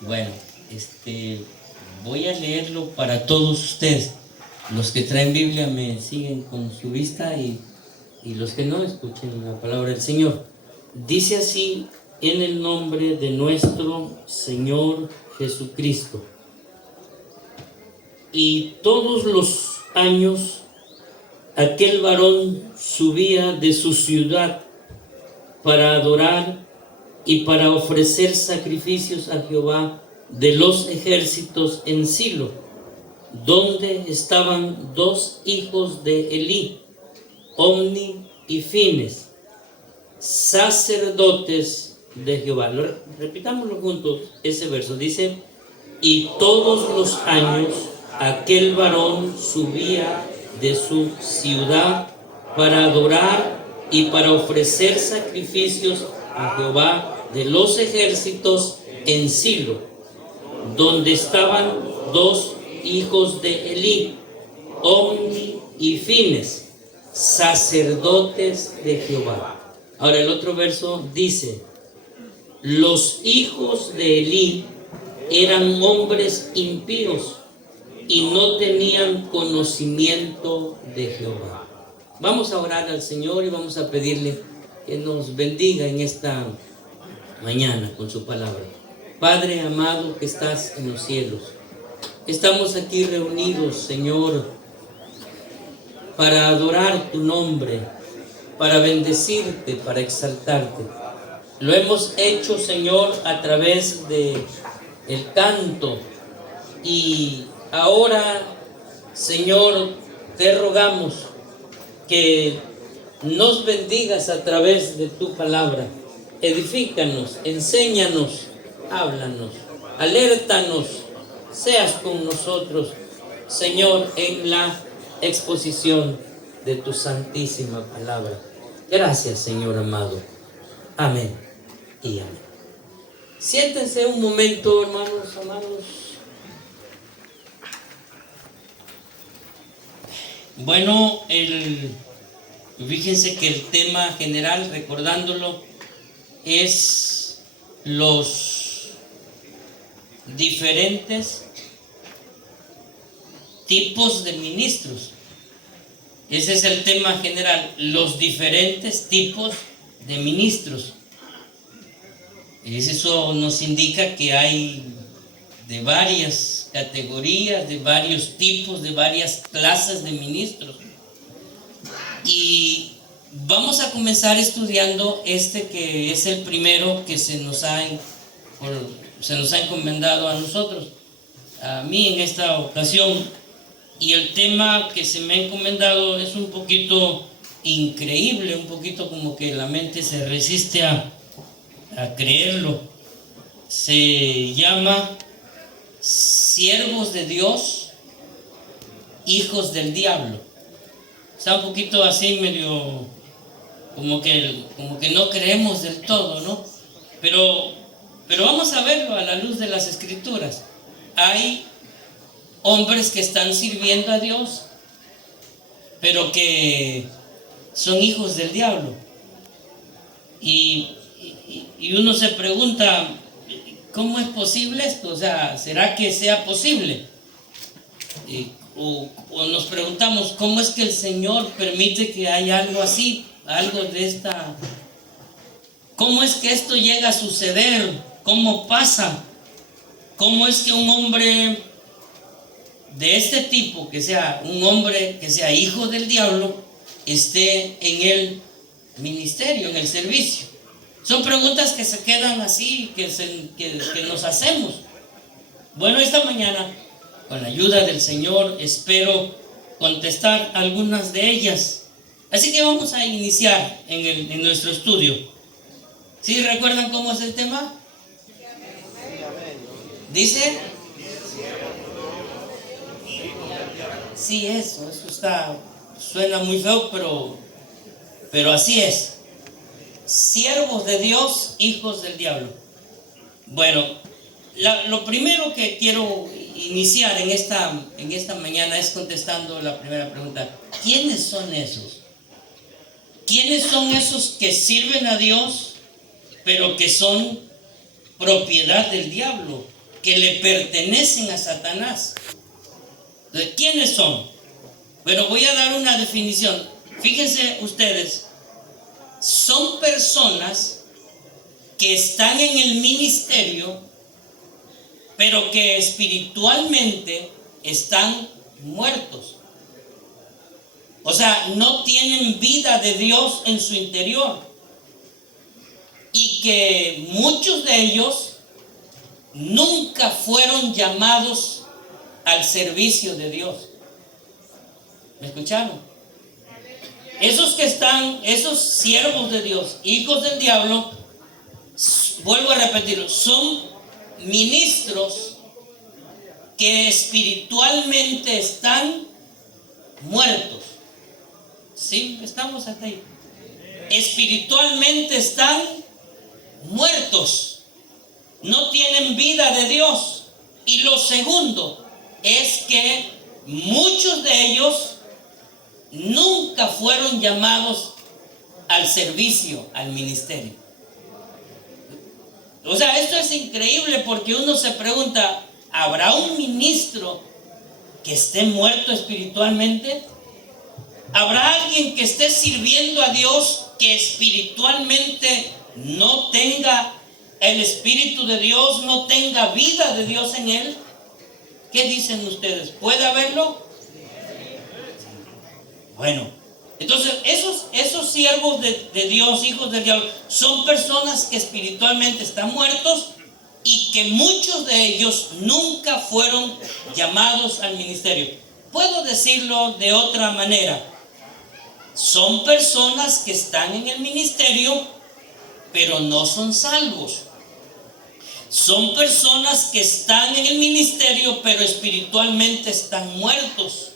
Bueno, voy a leerlo para todos ustedes. Los que traen Biblia me siguen con su vista y los que no, escuchen la palabra del Señor. Dice así, en el nombre de nuestro Señor Jesucristo. Y todos los años aquel varón subía de su ciudad para adorar y para ofrecer sacrificios a Jehová de los ejércitos en Silo, donde estaban dos hijos de Elí, Omni y Fines, sacerdotes de Jehová. Repitámoslo juntos, ese verso dice: y todos los años aquel varón subía de su ciudad para adorar y para ofrecer sacrificios a Jehová de los ejércitos en Silo, donde estaban dos hijos de Elí, Omni y Fines, sacerdotes de Jehová. Ahora el otro verso dice: los hijos de Elí eran hombres impíos y no tenían conocimiento de Jehová. Vamos a orar al Señor y vamos a pedirle que nos bendiga en esta mañana con su palabra. Padre amado que estás en los cielos, estamos aquí reunidos, Señor, para adorar tu nombre, para bendecirte, para exaltarte. Lo hemos hecho, Señor, a través de el canto, y ahora, Señor, te rogamos que nos bendigas a través de tu palabra. Edifícanos, enséñanos, háblanos, alértanos, seas con nosotros, Señor, en la exposición de tu santísima palabra. Gracias, Señor amado. Amén y amén. Siéntense un momento, hermanos amados. Bueno, fíjense que el tema general, recordándolo, es los diferentes tipos de ministros. Ese es el tema general, los diferentes tipos de ministros. Eso nos indica que hay de varias categorías, de varios tipos, de varias clases de ministros. Y vamos a comenzar estudiando que es el primero que se nos ha encomendado a nosotros, a mí en esta ocasión. Y el tema que se me ha encomendado es un poquito increíble, un poquito como que la mente se resiste a creerlo. Se llama siervos de Dios, hijos del diablo. Está un poquito así medio como que no creemos del todo, ¿no? Pero vamos a verlo a la luz de las Escrituras. Hay hombres que están sirviendo a Dios, pero que son hijos del diablo. Y uno se pregunta, ¿cómo es posible esto? O sea, ¿será que sea posible? O nos preguntamos, ¿cómo es que el Señor permite que haya algo así, algo de esta? ¿Cómo es que esto llega a suceder? ¿Cómo pasa? ¿Cómo es que un hombre de este tipo, que sea un hombre que sea hijo del diablo, esté en el ministerio, en el servicio? Son preguntas que se quedan así, que nos hacemos. Bueno, esta mañana, con la ayuda del Señor, espero contestar algunas de ellas. Así que vamos a iniciar en nuestro estudio. ¿Sí recuerdan cómo es el tema? Dice... Sí, eso suena muy feo, pero así es. Siervos de Dios, hijos del diablo. Bueno, lo primero que quiero iniciar en esta mañana es contestando la primera pregunta. ¿Quiénes son esos? ¿Quiénes son esos que sirven a Dios, pero que son propiedad del diablo? que le pertenecen a Satanás. Entonces, ¿quiénes son? Bueno, voy a dar una definición. Fíjense ustedes, son personas que están en el ministerio, pero que espiritualmente están muertos. O sea, no tienen vida de Dios en su interior. Y que muchos de ellos nunca fueron llamados al servicio de Dios. ¿Me escucharon? Esos que están, esos siervos de Dios, hijos del diablo, vuelvo a repetirlo, son ministros que espiritualmente están muertos. ¿Sí? Estamos hasta ahí. Espiritualmente están muertos. No tienen vida de Dios. Y lo segundo es que muchos de ellos nunca fueron llamados al servicio, al ministerio. O sea, esto es increíble porque uno se pregunta, ¿habrá un ministro que esté muerto espiritualmente? ¿Habrá alguien que esté sirviendo a Dios que espiritualmente no tenga el Espíritu de Dios, no tenga vida de Dios en él? ¿Qué dicen ustedes? ¿Puede haberlo? Bueno, entonces esos siervos de Dios, hijos del diablo, son personas que espiritualmente están muertos y que muchos de ellos nunca fueron llamados al ministerio. Puedo decirlo de otra manera. Son personas que están en el ministerio, pero no son salvos. Son personas que están en el ministerio, pero espiritualmente están muertos.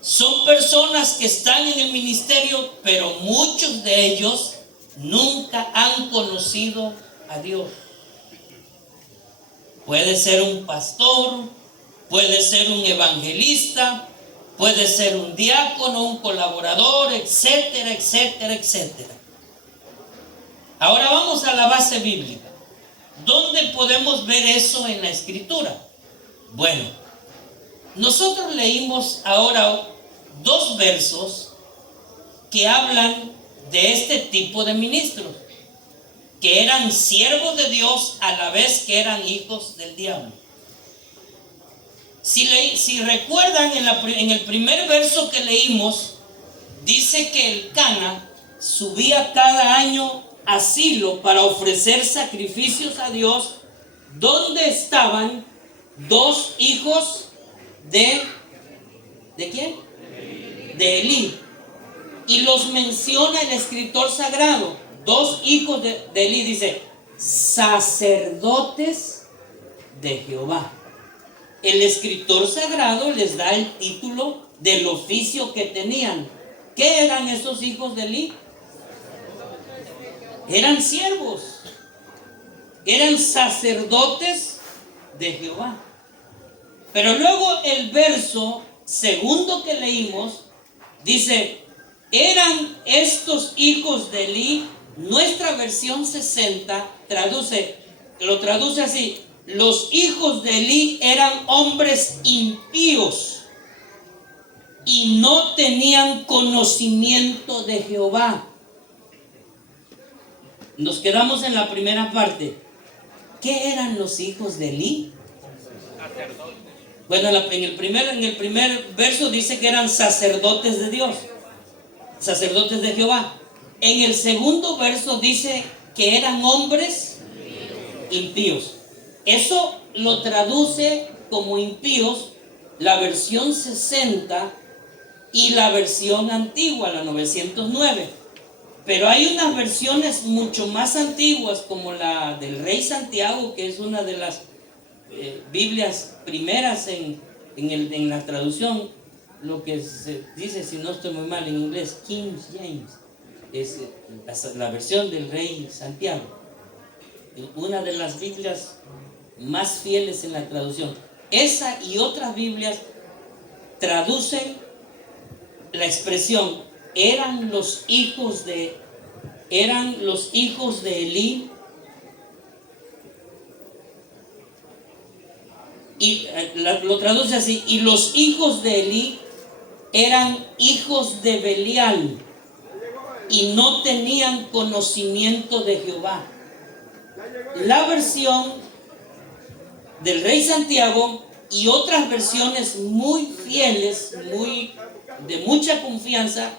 Son personas que están en el ministerio, pero muchos de ellos nunca han conocido a Dios. Puede ser un pastor, puede ser un evangelista, puede ser un diácono, un colaborador, etcétera, etcétera, etcétera. Ahora vamos a la base bíblica. ¿Dónde podemos ver eso en la Escritura? Bueno, nosotros leímos ahora 2 versos que hablan de este tipo de ministros, que eran siervos de Dios a la vez que eran hijos del diablo. Si recuerdan, en el primer verso que leímos, dice que el Cana subía cada año a Silo para ofrecer sacrificios a Dios, donde estaban 2 hijos ¿de quién? De Elí. Y los menciona el escritor sagrado. 2 hijos de Elí, dice, sacerdotes de Jehová. El escritor sagrado les da el título del oficio que tenían. ¿Qué eran esos hijos de Elí? Eran siervos. Eran sacerdotes de Jehová. Pero luego el verso segundo que leímos dice, eran estos hijos de Elí. Nuestra versión 60 lo traduce así: los hijos de Elí eran hombres impíos y no tenían conocimiento de Jehová. Nos quedamos en la primera parte. ¿Qué eran los hijos de Elí? Bueno, en el primer verso dice que eran sacerdotes de Dios, sacerdotes de Jehová. En el segundo verso dice que eran hombres impíos. Eso lo traduce como impíos la versión 60 y la versión antigua, la 909. Pero hay unas versiones mucho más antiguas, como la del Rey Santiago, que es una de las Biblias primeras en la traducción, lo que se dice, si no estoy muy mal en inglés, King James, es la versión del Rey Santiago, una de las Biblias más fieles en la traducción. Esa y otras Biblias traducen la expresión eran los hijos de Elí y lo traduce así: y los hijos de Elí eran hijos de Belial y no tenían conocimiento de Jehová. La versión del Rey Santiago y otras versiones muy fieles, de mucha confianza,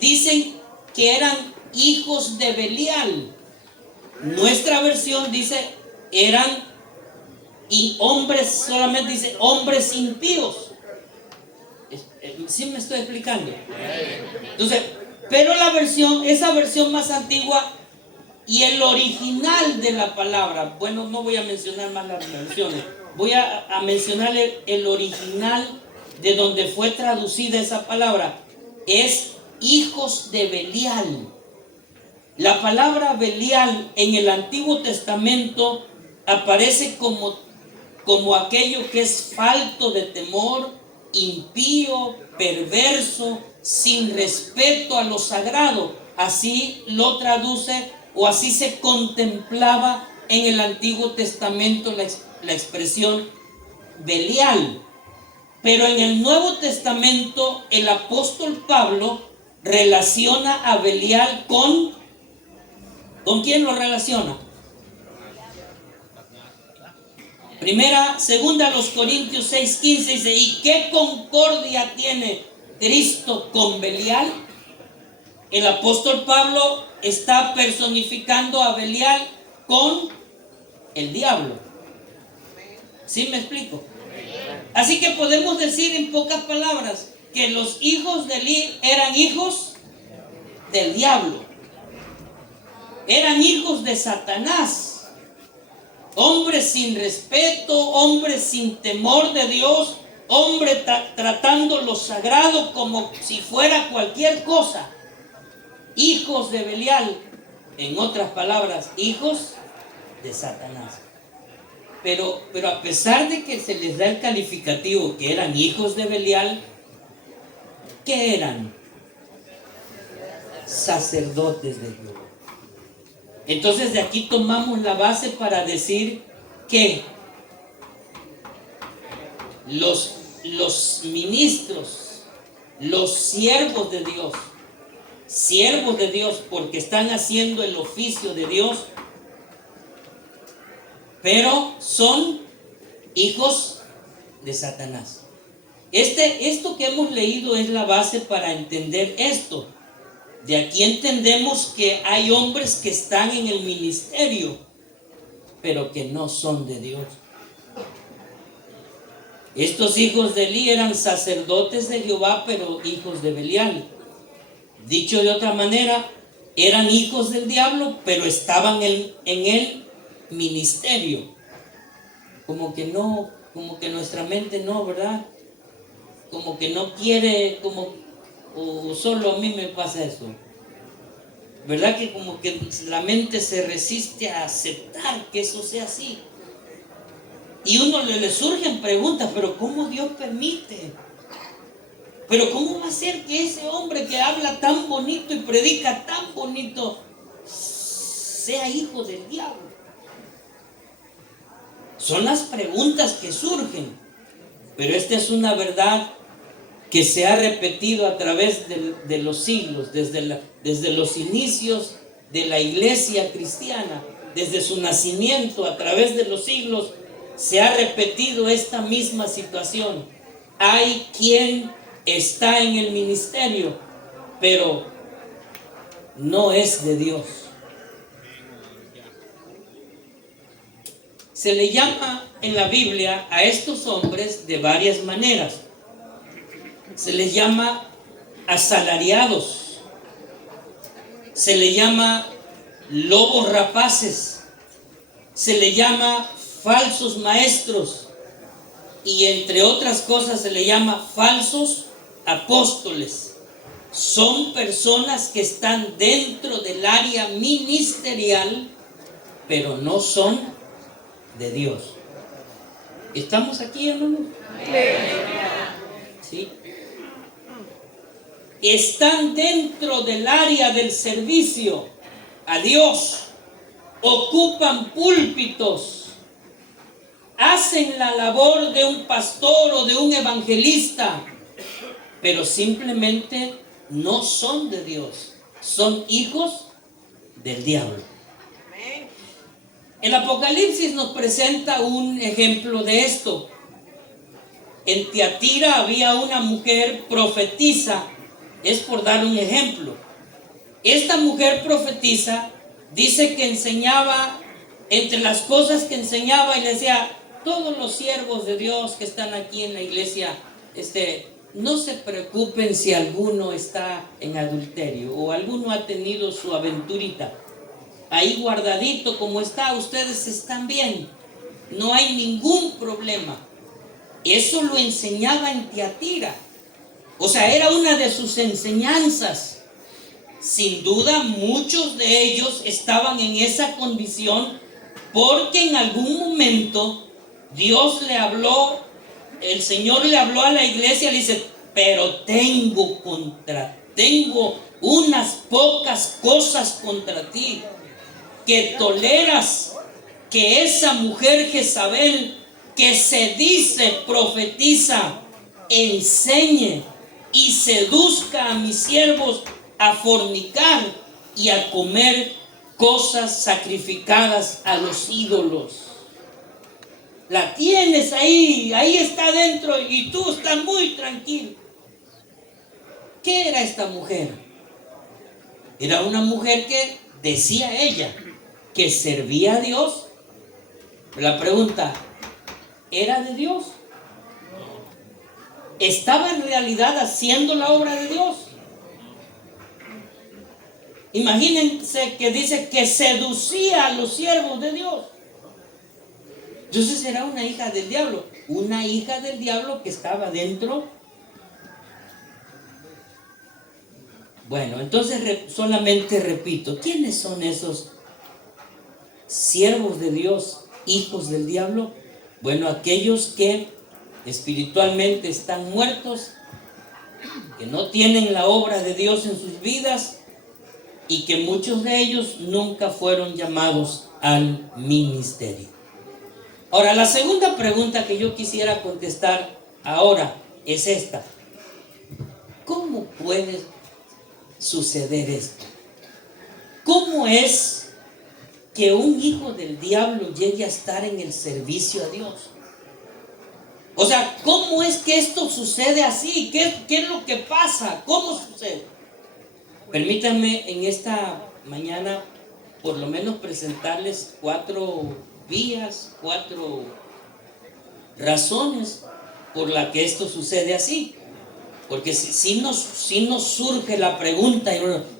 dicen que eran hijos de Belial. Nuestra versión dice eran, y hombres, solamente dice hombres impíos. ¿Sí me estoy explicando? Entonces, pero esa versión más antigua y el original de la palabra, bueno, no voy a mencionar más las versiones, voy a mencionar el original de donde fue traducida esa palabra, es hijos de Belial. La palabra Belial en el Antiguo Testamento aparece como aquello que es falto de temor, impío, perverso, sin respeto a lo sagrado. Así lo traduce, o así se contemplaba en el Antiguo Testamento la expresión Belial. Pero en el Nuevo Testamento el apóstol Pablo relaciona a Belial ¿con quién lo relaciona? Segunda a los Corintios 6:15 dice: ¿y qué concordia tiene Cristo con Belial? El apóstol Pablo está personificando a Belial con el diablo. ¿Sí me explico? Así que podemos decir en pocas palabras que los hijos de Elí eran hijos del diablo, eran hijos de Satanás, hombres sin respeto, hombres sin temor de Dios, hombres tratando lo sagrado como si fuera cualquier cosa. Hijos de Belial, en otras palabras, hijos de Satanás. Pero a pesar de que se les da el calificativo que eran hijos de Belial, ¿qué eran? Sacerdotes de Jehová. Entonces de aquí tomamos la base para decir que los ministros, los siervos de Dios porque están haciendo el oficio de Dios, pero son hijos de Satanás. Esto que hemos leído es la base para entender esto. De aquí entendemos que hay hombres que están en el ministerio, pero que no son de Dios. Estos hijos de Elí eran sacerdotes de Jehová, pero hijos de Belial. Dicho de otra manera, eran hijos del diablo, pero estaban en el ministerio. Como que nuestra mente no, ¿verdad? Como que no quiere, o solo a mí me pasa eso. ¿Verdad que como que la mente se resiste a aceptar que eso sea así? Y uno le surgen preguntas, pero ¿cómo Dios permite? Pero ¿cómo va a ser que ese hombre que habla tan bonito y predica tan bonito sea hijo del diablo? Son las preguntas que surgen, pero esta es una verdad que se ha repetido a través de los siglos, desde los inicios de la iglesia cristiana, desde su nacimiento, a través de los siglos, se ha repetido esta misma situación. Hay quien está en el ministerio, pero no es de Dios. Se le llama en la Biblia a estos hombres de varias maneras. Se les llama asalariados, se le llama lobos rapaces, se le llama falsos maestros y entre otras cosas se le llama falsos apóstoles. Son personas que están dentro del área ministerial, pero no son de Dios. ¿Estamos aquí, hermanos? ¿Sí? Están dentro del área del servicio a Dios, ocupan púlpitos, hacen la labor de un pastor o de un evangelista, pero simplemente no son de Dios, son hijos del diablo. El Apocalipsis nos presenta un ejemplo de esto. En Tiatira había una mujer profetisa, es por dar un ejemplo. Esta mujer profetisa dice que enseñaba, entre las cosas que enseñaba, y le decía: todos los siervos de Dios que están aquí en la iglesia, no se preocupen si alguno está en adulterio o alguno ha tenido su aventurita. Ahí guardadito como está, ustedes están bien, no hay ningún problema. Eso lo enseñaba en Tiatira, o sea, era una de sus enseñanzas. Sin duda muchos de ellos estaban en esa condición porque en algún momento Dios le habló, el Señor le habló a la iglesia, le dice: pero tengo unas pocas cosas contra ti, que toleras que esa mujer Jezabel, que se dice profetiza, enseñe y seduzca a mis siervos a fornicar y a comer cosas sacrificadas a los ídolos. La tienes ahí está dentro y tú estás muy tranquilo. ¿Qué era esta mujer? Era una mujer que decía ella que servía a Dios. La pregunta: ¿era de Dios? ¿Estaba en realidad haciendo la obra de Dios? Imagínense que dice que seducía a los siervos de Dios. Entonces era una hija del diablo. Una hija del diablo que estaba dentro. Bueno, entonces solamente repito: ¿quiénes son esos siervos de Dios, hijos del diablo? Bueno, aquellos que espiritualmente están muertos, que no tienen la obra de Dios en sus vidas y que muchos de ellos nunca fueron llamados al ministerio. Ahora, la segunda pregunta que yo quisiera contestar ahora es esta: ¿cómo puede suceder esto? ¿Cómo es que un hijo del diablo llegue a estar en el servicio a Dios? O sea, ¿cómo es que esto sucede así? ¿Qué es lo que pasa? ¿Cómo sucede? Permítanme en esta mañana por lo menos presentarles 4 vías, 4 razones por las que esto sucede así. Porque si nos surge la pregunta: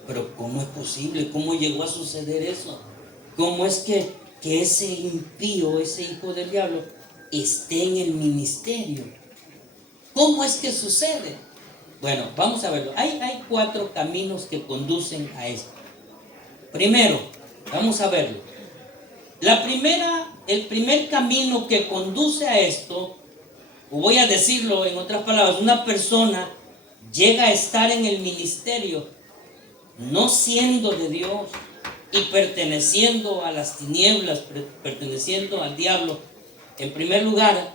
pero ¿cómo es posible? ¿Cómo llegó a suceder eso? ¿Cómo es que ese impío, ese hijo del diablo, esté en el ministerio? ¿Cómo es que sucede? Bueno, vamos a verlo. Hay 4 caminos que conducen a esto. Primero, vamos a verlo. El primer camino que conduce a esto, o voy a decirlo en otras palabras, una persona llega a estar en el ministerio no siendo de Dios y perteneciendo a las tinieblas, perteneciendo al diablo. En primer lugar,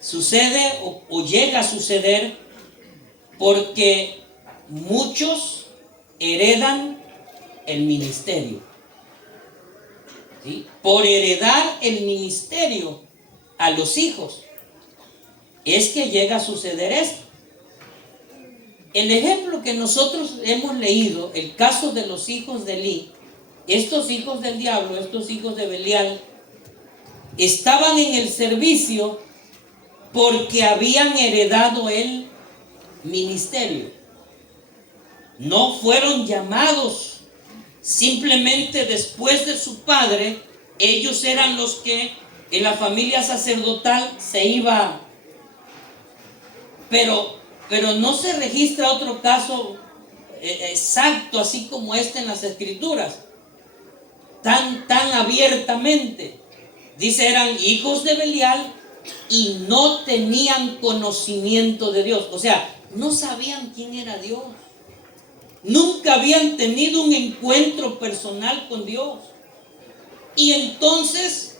sucede o llega a suceder porque muchos heredan el ministerio. ¿Sí? Por heredar el ministerio a los hijos es que llega a suceder esto. El ejemplo que nosotros hemos leído, el caso de los hijos de Elí, estos hijos del diablo, estos hijos de Belial, estaban en el servicio porque habían heredado el ministerio. No fueron llamados simplemente después de su padre. Ellos eran los que en la familia sacerdotal se iba. Pero no se registra otro caso exacto así como este en las escrituras, tan abiertamente. Dice: eran hijos de Belial y no tenían conocimiento de Dios. O sea, no sabían quién era Dios. Nunca habían tenido un encuentro personal con Dios. Y entonces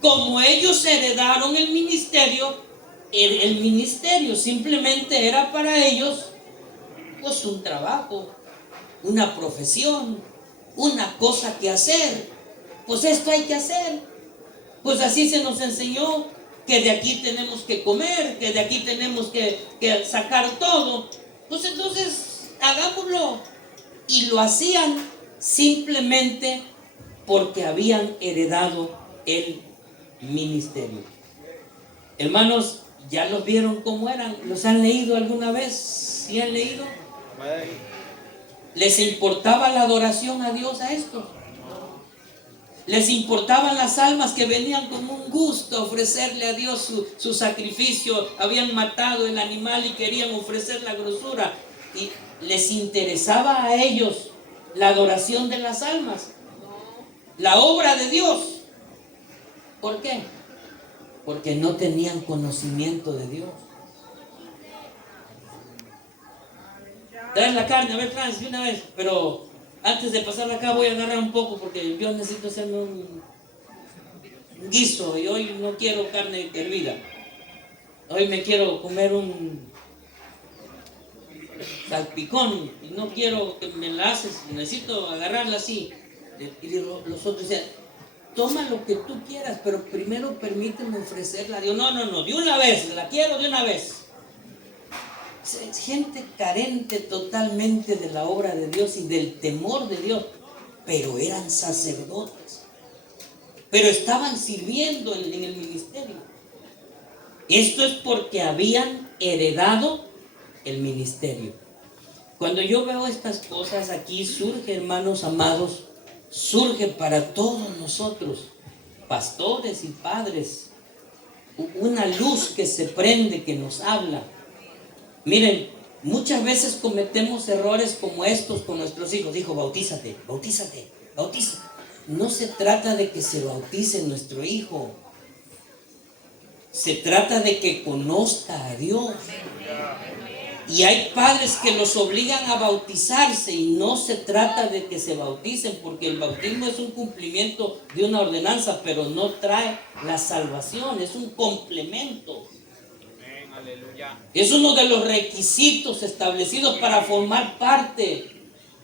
como ellos heredaron el ministerio, el ministerio simplemente era para ellos pues un trabajo, una profesión, una cosa que hacer. Pues esto hay que hacer. Pues así se nos enseñó, que de aquí tenemos que comer, que de aquí tenemos que sacar todo. Pues entonces hagámoslo. Y lo hacían simplemente porque habían heredado el ministerio. Hermanos, ¿ya los vieron cómo eran? ¿Los han leído alguna vez? ¿Sí han leído? ¿Les importaba la adoración a Dios a estos? Les importaban las almas que venían con un gusto a ofrecerle a Dios su sacrificio. Habían matado el animal y querían ofrecer la grosura. Y les interesaba a ellos la adoración de las almas, la obra de Dios. ¿Por qué? Porque no tenían conocimiento de Dios. Traes la carne, a ver, traes de una vez. Pero antes de pasarla acá voy a agarrar un poco porque yo necesito hacer un guiso y hoy no quiero carne hervida. Hoy me quiero comer un salpicón y no quiero que me la haces, necesito agarrarla así. Y los otros decían, toma lo que tú quieras, pero primero permíteme ofrecerla a Dios. No, de una vez, la quiero de una vez. Es gente carente totalmente de la obra de Dios y del temor de Dios, pero eran sacerdotes, pero estaban sirviendo en el ministerio. Esto es porque habían heredado el ministerio. Cuando yo veo estas cosas aquí, surge, hermanos amados, surge para todos nosotros, pastores y padres, una luz que se prende, que nos habla. Miren, muchas veces cometemos errores como estos con nuestros hijos. Hijo, bautízate. No se trata de que se bautice nuestro hijo. Se trata de que conozca a Dios. Y hay padres que los obligan a bautizarse y no se trata de que se bauticen, porque el bautismo es un cumplimiento de una ordenanza, pero no trae la salvación, es un complemento. Es uno de los requisitos establecidos para formar parte,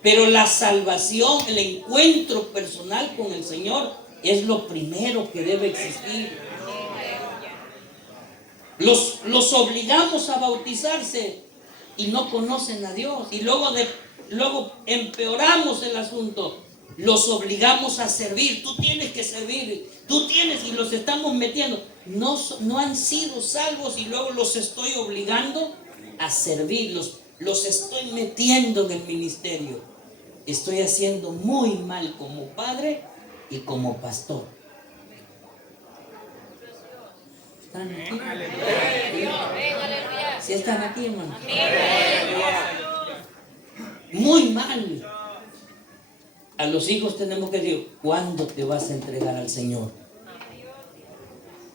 pero la salvación, el encuentro personal con el Señor es lo primero que debe existir. Los obligamos a bautizarse y no conocen a Dios, y luego empeoramos el asunto. Los obligamos a servir, tú tienes que servir, tú tienes, y los estamos metiendo. No han sido salvos y luego los estoy obligando a servir, los estoy metiendo en el ministerio. Estoy haciendo muy mal como padre y como pastor. ¿Están aquí? ¿Sí están aquí, hermano? Muy mal. A los hijos tenemos que decir, ¿cuándo te vas a entregar al Señor?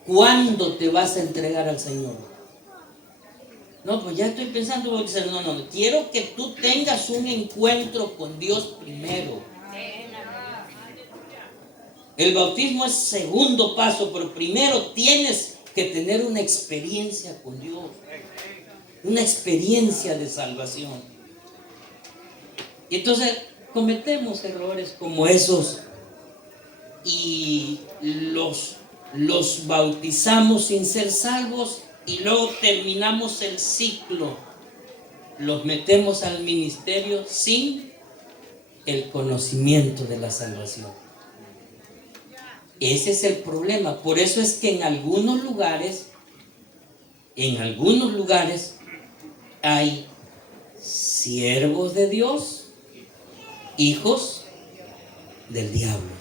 ¿Cuándo te vas a entregar al Señor? No, pues ya estoy pensando, no, quiero que tú tengas un encuentro con Dios primero. El bautismo es segundo paso, pero primero tienes que tener una experiencia con Dios, una experiencia de salvación. Y entonces cometemos errores como esos y los bautizamos sin ser salvos y luego terminamos el ciclo, los metemos al ministerio sin el conocimiento de la salvación. Ese es el problema. Por eso es que en algunos lugares hay siervos de Dios, hijos del diablo.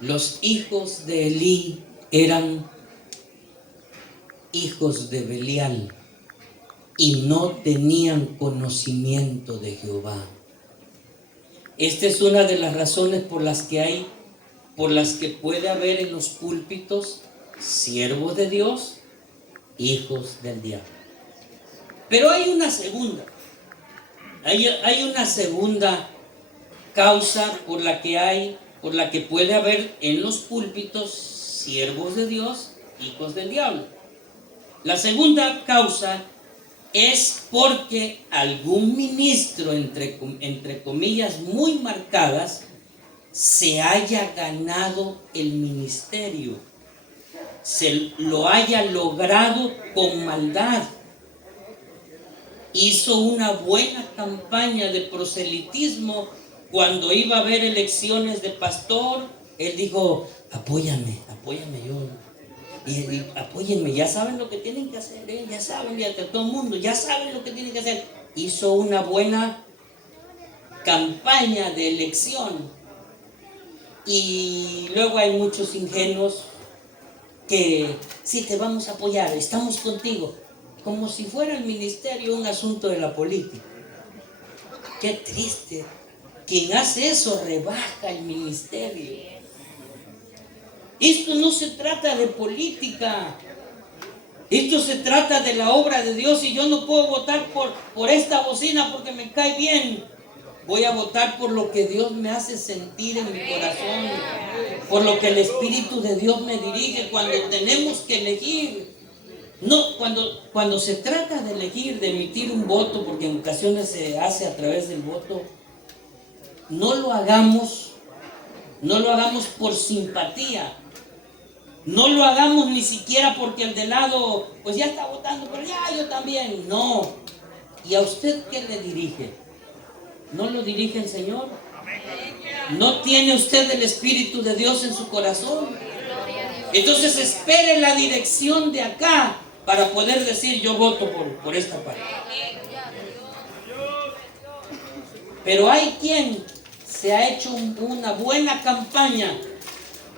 Los hijos de Elí eran hijos de Belial y no tenían conocimiento de Jehová. Esta es una de las razones por las que puede haber en los púlpitos siervos de Dios, hijos del diablo. Pero hay una segunda. Hay una segunda causa por la que puede haber en los púlpitos siervos de Dios, hijos del diablo. La segunda causa es porque algún ministro, entre comillas muy marcadas, se haya ganado el ministerio, se lo haya logrado con maldad. Hizo una buena campaña de proselitismo cuando iba a haber elecciones de pastor. Él dijo: apóyame yo. Y apóyenme, ya saben lo que tienen que hacer, ya saben, ya todo el mundo, ya saben lo que tienen que hacer. Hizo una buena campaña de elección. Y luego hay muchos ingenuos que sí, te vamos a apoyar, estamos contigo, como si fuera el ministerio un asunto de la política. Qué triste. Quien hace eso rebaja el ministerio. Esto no se trata de política. Esto se trata de la obra de Dios. Y yo no puedo votar por esta bocina porque me cae bien. Voy a votar por lo que Dios me hace sentir en mi corazón, por lo que el Espíritu de Dios me dirige cuando tenemos que elegir. No, cuando se trata de elegir, de emitir un voto, porque en ocasiones se hace a través del voto, no lo hagamos por simpatía. No lo hagamos ni siquiera porque el de lado, pues ya está votando, pero ya yo también. No. ¿Y a usted qué le dirige? ¿No lo dirige el Señor? ¿No tiene usted el Espíritu de Dios en su corazón? Entonces espere la dirección de acá para poder decir: yo voto por esta parte. Pero hay quien se ha hecho una buena campaña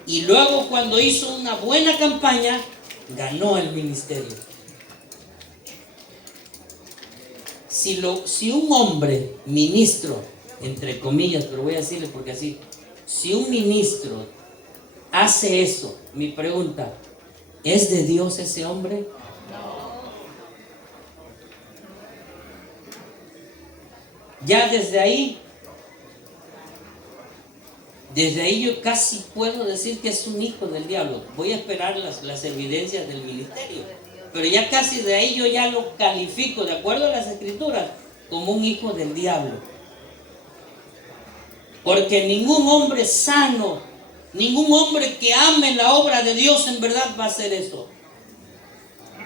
y luego, cuando hizo una buena campaña, ganó el ministerio. Si un hombre, ministro, entre comillas, pero voy a decirle porque así, si un ministro hace eso, mi pregunta, ¿es de Dios ese hombre? Ya desde ahí yo casi puedo decir que es un hijo del diablo. Voy a esperar las evidencias del ministerio, pero ya casi de ahí yo ya lo califico, de acuerdo a las escrituras, como un hijo del diablo. Porque ningún hombre sano, ningún hombre que ame la obra de Dios en verdad va a hacer eso.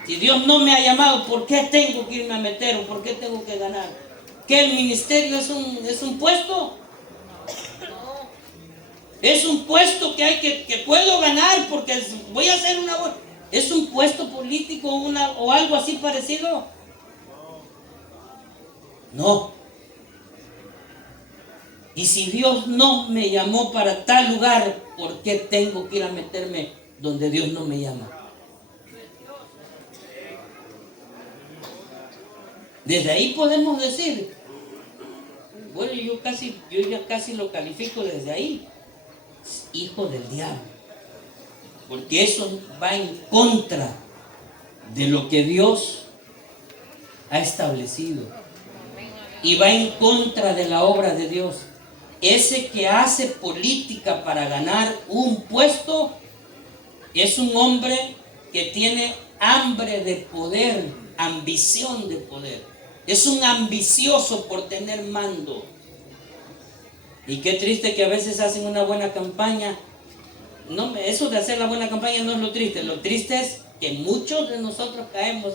Si Dios no me ha llamado, ¿por qué tengo que irme a meter o por qué tengo que ganar? ¿Que el ministerio es un puesto? Es un puesto que puedo ganar porque voy a hacer una... ¿Es un puesto político o algo así parecido? No. Y si Dios no me llamó para tal lugar, ¿por qué tengo que ir a meterme donde Dios no me llama? Desde ahí podemos decir, bueno, yo ya casi lo califico desde ahí, hijo del diablo, porque eso va en contra de lo que Dios ha establecido y va en contra de la obra de Dios. Ese que hace política para ganar un puesto es un hombre que tiene hambre de poder, ambición de poder. Es un ambicioso por tener mando. Y qué triste que a veces hacen una buena campaña. No, eso de hacer la buena campaña no es lo triste. Lo triste es que muchos de nosotros caemos.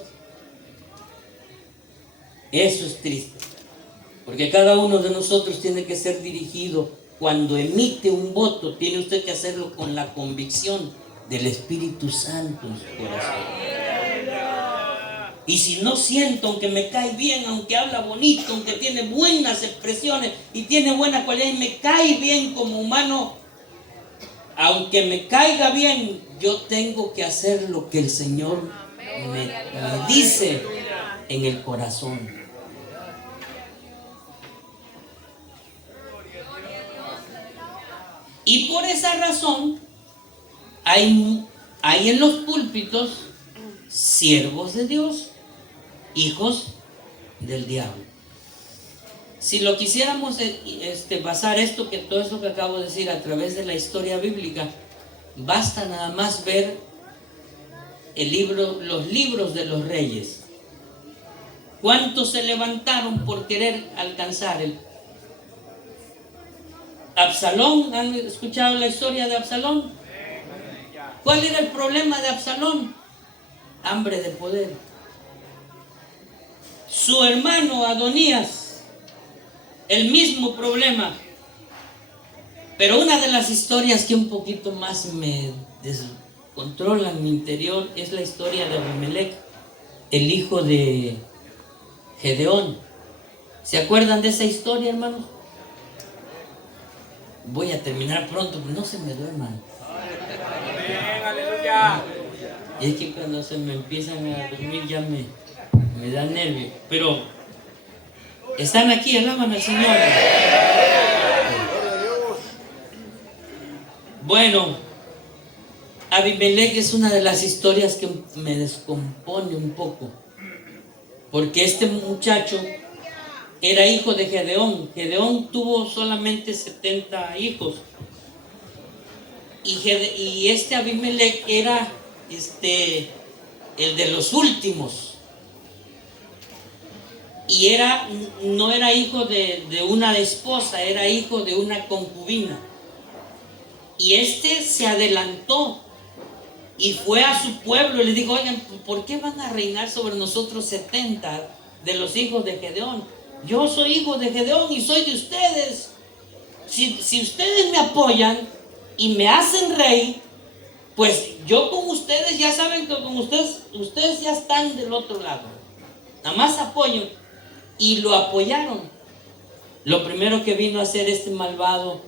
Eso es triste. Porque cada uno de nosotros tiene que ser dirigido. Cuando emite un voto, tiene usted que hacerlo con la convicción del Espíritu Santo en su corazón. Y si no siento, aunque me cae bien, aunque habla bonito, aunque tiene buenas expresiones y tiene buena cualidad y me cae bien como humano, aunque me caiga bien, yo tengo que hacer lo que el Señor me dice en el corazón. Y por esa razón hay en los púlpitos siervos de Dios, hijos del diablo. Si lo quisiéramos basar todo esto que acabo de decir a través de la historia bíblica, basta nada más ver los libros de los reyes. ¿Cuántos se levantaron por querer alcanzar Absalón? ¿Han escuchado la historia de Absalón? ¿Cuál era el problema de Absalón? Hambre de poder. Su hermano Adonías, el mismo problema. Pero una de las historias que un poquito más me descontrola en mi interior es la historia de Abimelech, el hijo de Gedeón. ¿Se acuerdan de esa historia, hermanos? Voy a terminar pronto, pero no se me duerman. Y es que cuando se me empiezan a dormir ya me da nervio. Pero están aquí, alaban al Señor. Bueno, Abimelech es una de las historias que me descompone un poco. Porque este muchacho era hijo de Gedeón. Gedeón tuvo solamente 70 hijos. Y este Abimelech era el de los últimos. Y no era hijo de una esposa, era hijo de una concubina. Y se adelantó y fue a su pueblo y le dijo: oigan, ¿por qué van a reinar sobre nosotros 70 de los hijos de Gedeón? Yo soy hijo de Gedeón y soy de ustedes. Si ustedes me apoyan y me hacen rey, pues yo con ustedes, ya saben que con ustedes ya están del otro lado. Nada más apoyo. Y lo apoyaron. Lo primero que vino a hacer este malvado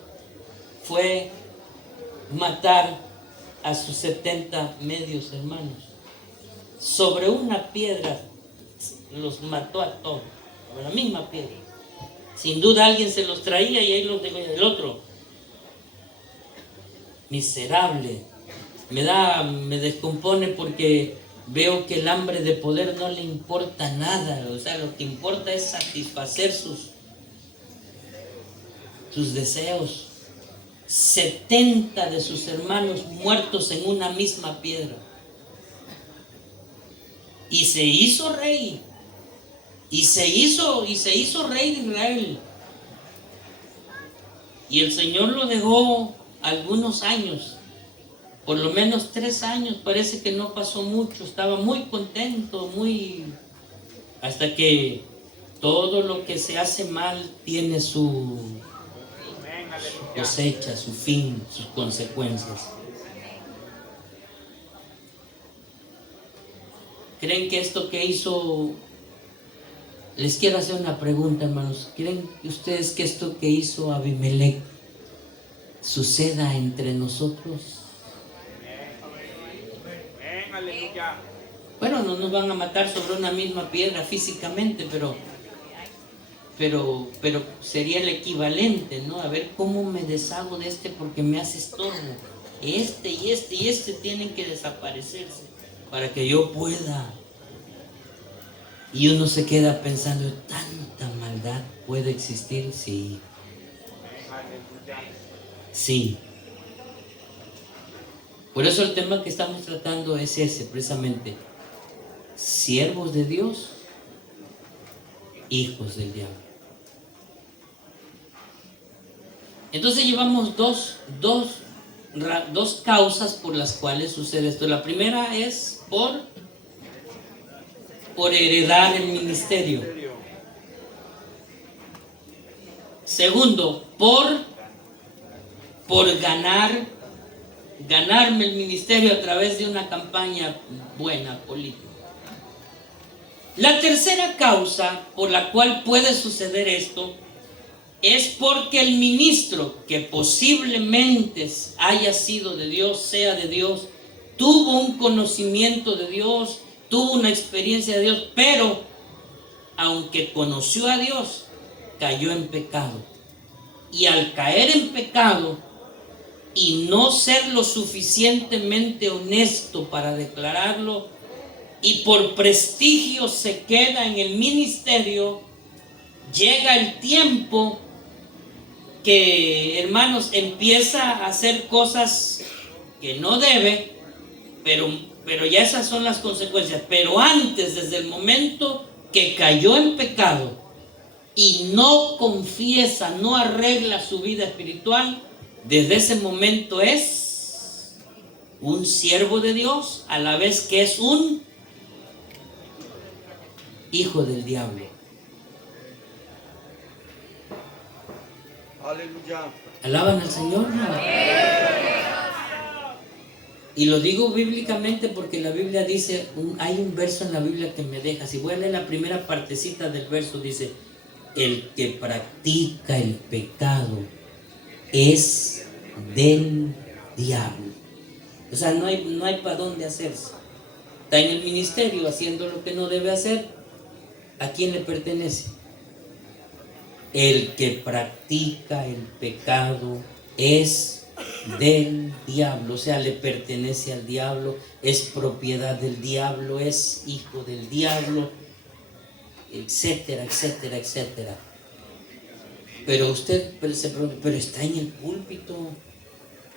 fue matar a sus 70 medios hermanos. Sobre una piedra los mató a todos, sobre la misma piedra. Sin duda alguien se los traía y ahí los dejó el otro. Miserable. Me descompone porque veo que el hambre de poder no le importa nada. O sea, lo que importa es satisfacer sus deseos. 70 de sus hermanos muertos en una misma piedra. Y se hizo rey. Y se hizo rey de Israel. Y el Señor lo dejó algunos años. Por lo menos 3 años, parece que no pasó mucho. Estaba muy contento, hasta que todo lo que se hace mal tiene su cosecha, su fin, sus consecuencias. ¿Creen que esto que hizo... Les quiero hacer una pregunta, hermanos. ¿Creen ustedes que esto que hizo Abimelech suceda entre nosotros? Bueno, no nos van a matar sobre una misma piedra físicamente, pero sería el equivalente, ¿no? A ver cómo me deshago de porque me hace estorbo. Y este tienen que desaparecerse para que yo pueda. Y uno se queda pensando: ¿tanta maldad puede existir? Sí. Sí. Por eso el tema que estamos tratando es ese, precisamente. Siervos de Dios, hijos del diablo. Entonces llevamos dos causas por las cuales sucede esto. La primera es por heredar el ministerio. Segundo, por ganarme el ministerio a través de una campaña buena política. La tercera causa por la cual puede suceder esto es porque el ministro, que posiblemente haya sido de Dios, sea de Dios, tuvo un conocimiento de Dios, tuvo una experiencia de Dios, pero aunque conoció a Dios, cayó en pecado. Y al caer en pecado y no ser lo suficientemente honesto para declararlo, y por prestigio se queda en el ministerio, llega el tiempo que, hermanos, empieza a hacer cosas que no debe, pero ya esas son las consecuencias. Pero antes, desde el momento que cayó en pecado y no confiesa, no arregla su vida espiritual, desde ese momento es un siervo de Dios, a la vez que es un hijo del diablo. Aleluya. ¿Alaban al Señor? No. Y lo digo bíblicamente porque la Biblia dice, hay un verso en la Biblia que me deja, si voy a leer la primera partecita del verso, dice: el que practica el pecado es del diablo. O sea, no hay para dónde hacerse. Está en el ministerio haciendo lo que no debe hacer. ¿A quién le pertenece? El que practica el pecado es del diablo, o sea, le pertenece al diablo, es propiedad del diablo, es hijo del diablo, etcétera, etcétera, etcétera. Pero usted se pregunta, pero está en el púlpito,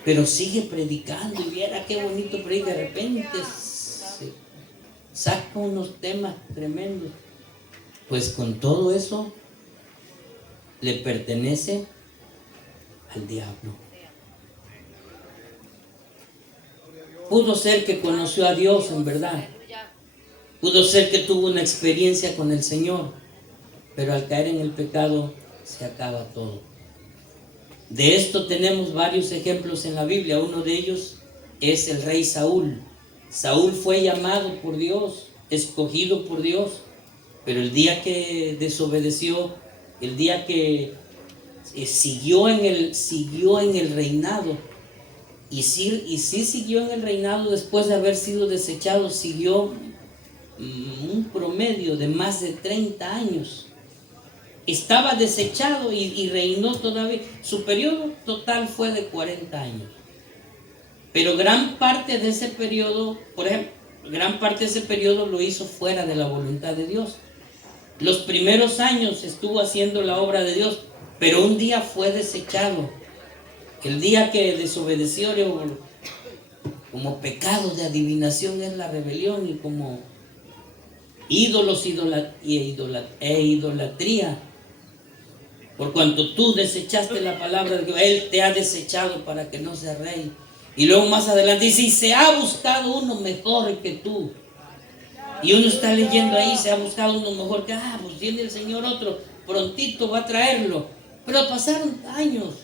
pero sigue predicando, y viera qué bonito predica, de repente saca unos temas tremendos. Pues con todo eso le pertenece al diablo. Pudo ser que conoció a Dios en verdad, pudo ser que tuvo una experiencia con el Señor, pero al caer en el pecado se acaba todo. De esto tenemos varios ejemplos en la Biblia. Uno de ellos es el rey Saúl. Saúl fue llamado por Dios, escogido por Dios, pero el día que desobedeció, el día que siguió en el reinado, y sí siguió en el reinado después de haber sido desechado, siguió un promedio de más de 30 años. Estaba desechado y reinó todavía. Su periodo total fue de 40 años. Pero gran parte de ese periodo, por ejemplo, gran parte de ese periodo lo hizo fuera de la voluntad de Dios. Los primeros años estuvo haciendo la obra de Dios, pero un día fue desechado. El día que desobedeció, como pecado de adivinación es la rebelión, y como ídolos e idolatría. Por cuanto tú desechaste la palabra de Dios, Él te ha desechado para que no seas rey. Y luego más adelante dice: y se ha buscado uno mejor que tú. Y uno está leyendo ahí, se ha buscado uno mejor que, pues viene el Señor otro, prontito va a traerlo. Pero pasaron años,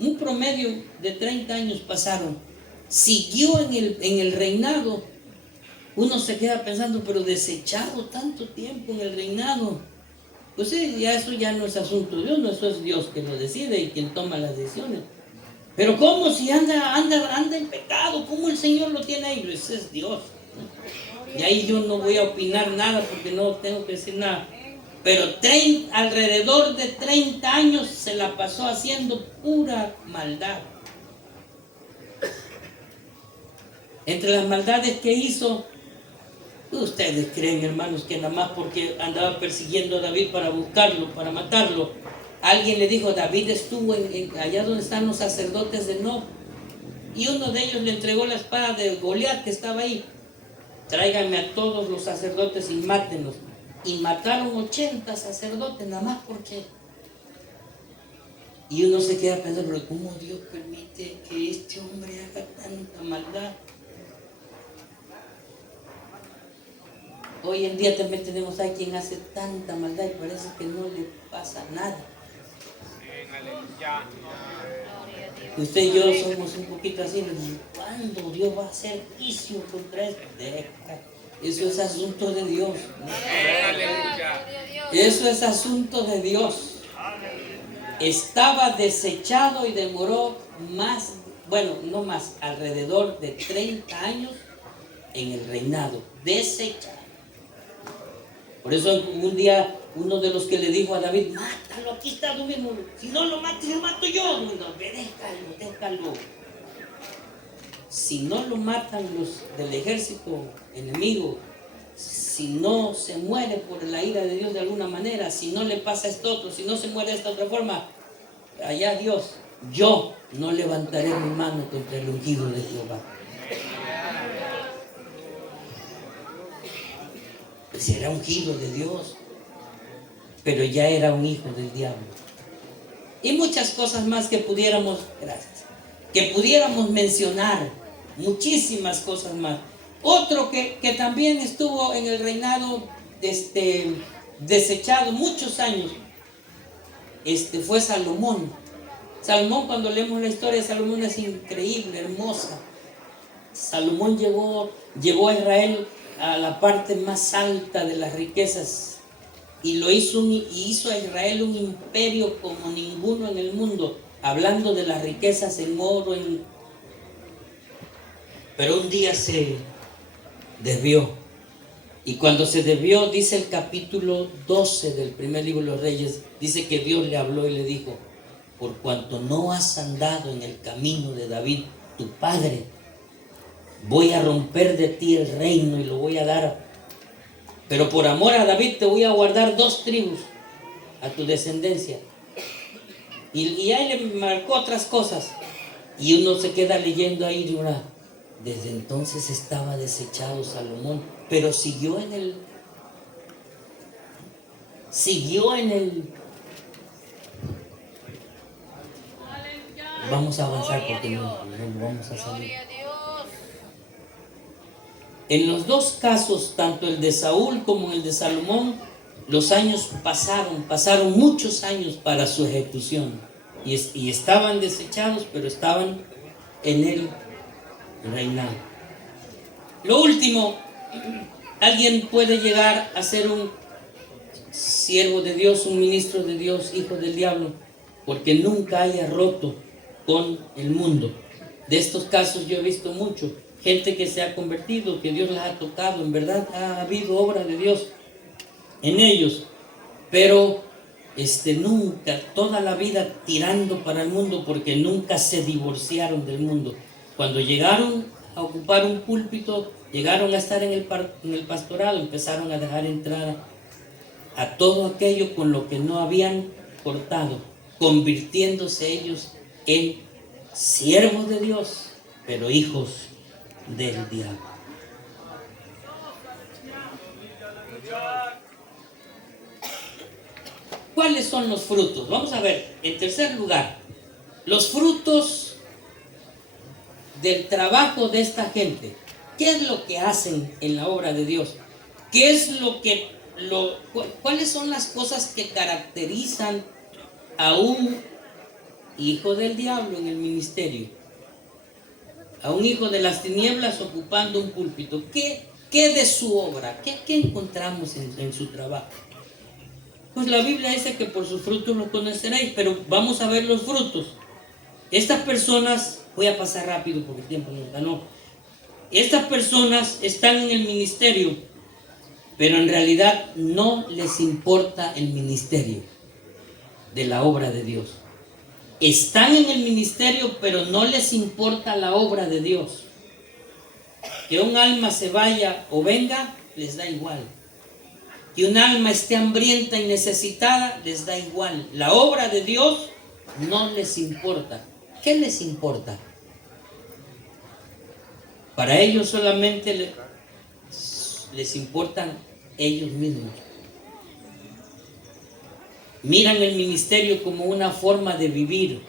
un promedio de 30 años pasaron. Siguió en el reinado. Uno se queda pensando, pero desechado tanto tiempo en el reinado. Pues sí, eso ya no es asunto de Dios, no, eso es Dios quien lo decide y quien toma las decisiones. Pero ¿cómo si anda en pecado? ¿Cómo el Señor lo tiene ahí? Ese es Dios, ¿no? Y ahí yo no voy a opinar nada porque no tengo que decir nada. Pero alrededor de 30 años se la pasó haciendo pura maldad. Entre las maldades que hizo, ustedes creen, hermanos, que nada más porque andaba persiguiendo a David para buscarlo, para matarlo, alguien le dijo: David estuvo allá donde están los sacerdotes de Nob, y uno de ellos le entregó la espada de Goliat que estaba ahí. Tráiganme a todos los sacerdotes y mátenlos. Y mataron 80 sacerdotes nada más porque. Y uno se queda pensando, pero ¿cómo Dios permite que este hombre haga tanta maldad? Hoy en día también tenemos a quien hace tanta maldad y parece que no le pasa nada. Usted y yo somos un poquito así. ¿Cuándo Dios va a hacer juicio contra esto? Eso es asunto de Dios, ¿no? Eso es asunto de Dios. Estaba desechado y demoró alrededor de 30 años en el reinado, desechado. Por eso un día uno de los que le dijo a David: mátalo, aquí está tú mismo, si no lo mates, lo mato yo. No, déjalo. Si no lo matan los del ejército enemigo, si no se muere por la ira de Dios de alguna manera, si no le pasa esto otro, si no se muere de esta otra forma, allá Dios, yo no levantaré mi mano contra el ungido de Jehová. Pues era ungido de Dios, pero ya era un hijo del diablo. Y muchas cosas más que pudiéramos, gracias, que pudiéramos mencionar, muchísimas cosas más. Otro que también estuvo en el reinado desechado muchos años, fue Salomón. Salomón, cuando leemos la historia de Salomón, es increíble, hermosa. Salomón llevó a Israel a la parte más alta de las riquezas y hizo a Israel un imperio como ninguno en el mundo, hablando de las riquezas en oro, pero un día se desvió, y cuando se desvió, dice el capítulo 12 del primer libro de los Reyes, dice que Dios le habló y le dijo: por cuanto no has andado en el camino de David tu padre, voy a romper de ti el reino y lo voy a dar, pero por amor a David te voy a guardar 2 tribus a tu descendencia. Y ahí le marcó otras cosas, y uno se queda leyendo ahí y una, desde entonces estaba desechado Salomón, pero siguió en el vamos a avanzar porque no vamos a salir. En los 2 casos, tanto el de Saúl como el de Salomón, los años pasaron muchos años para su ejecución, y estaban desechados, pero estaban en el reinado. Lo último, alguien puede llegar a ser un siervo de Dios, un ministro de Dios, hijo del diablo, porque nunca haya roto con el mundo. De estos casos yo he visto mucho, gente que se ha convertido, que Dios las ha tocado, en verdad ha habido obra de Dios en ellos, pero nunca, toda la vida tirando para el mundo, porque nunca se divorciaron del mundo. Cuando llegaron a ocupar un púlpito, llegaron a estar en el pastorado, empezaron a dejar entrada a todo aquello con lo que no habían cortado, convirtiéndose ellos en siervos de Dios, pero hijos del diablo. ¿Cuáles son los frutos? Vamos a ver, en tercer lugar, los frutos del trabajo de esta gente. ¿Qué es lo que hacen en la obra de Dios? ¿Qué es cuáles son las cosas que caracterizan a un hijo del diablo en el ministerio? A un hijo de las tinieblas ocupando un púlpito. ¿Qué de su obra? ¿Qué encontramos en su trabajo? Pues la Biblia dice que por sus frutos los conoceréis, pero vamos a ver los frutos. Estas personas, voy a pasar rápido porque el tiempo nos ganó. Estas personas están en el ministerio, pero en realidad no les importa el ministerio de la obra de Dios. Están en el ministerio, pero no les importa la obra de Dios. Que un alma se vaya o venga, les da igual. Que un alma esté hambrienta y necesitada, les da igual. La obra de Dios no les importa. ¿Qué les importa? Para ellos solamente les importan ellos mismos. Miran el ministerio como una forma de vivir.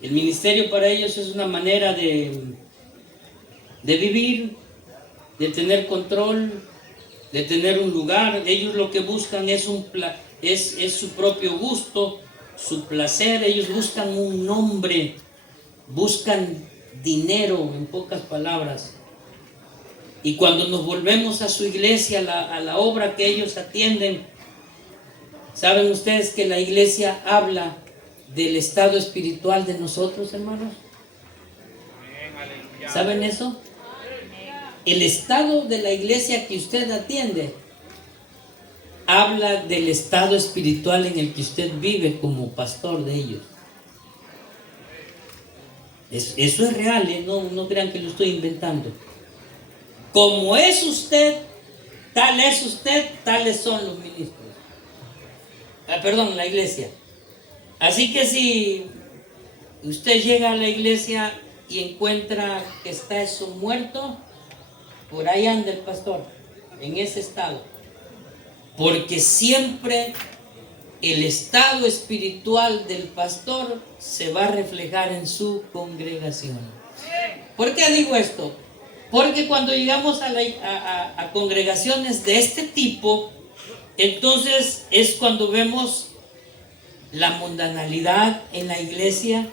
El ministerio para ellos es una manera de vivir, de tener control, de tener un lugar. Ellos lo que buscan es su propio gusto, su placer. Ellos buscan un nombre, buscan dinero, en pocas palabras. Y cuando nos volvemos a su iglesia, a la obra que ellos atienden, ¿saben ustedes que la iglesia habla del estado espiritual de nosotros, hermanos? ¿Saben eso? El estado de la iglesia que usted atiende habla del estado espiritual en el que usted vive como pastor de ellos. Eso es real, ¿eh? No crean que lo estoy inventando. Como es usted, tales son los ministros. Perdón, la iglesia. Así que si usted llega a la iglesia y encuentra que está eso muerto, por ahí anda el pastor, en ese estado. Porque siempre el estado espiritual del pastor se va a reflejar en su congregación. ¿Por qué digo esto? Porque cuando llegamos a congregaciones de este tipo, entonces es cuando vemos la mundanalidad en la iglesia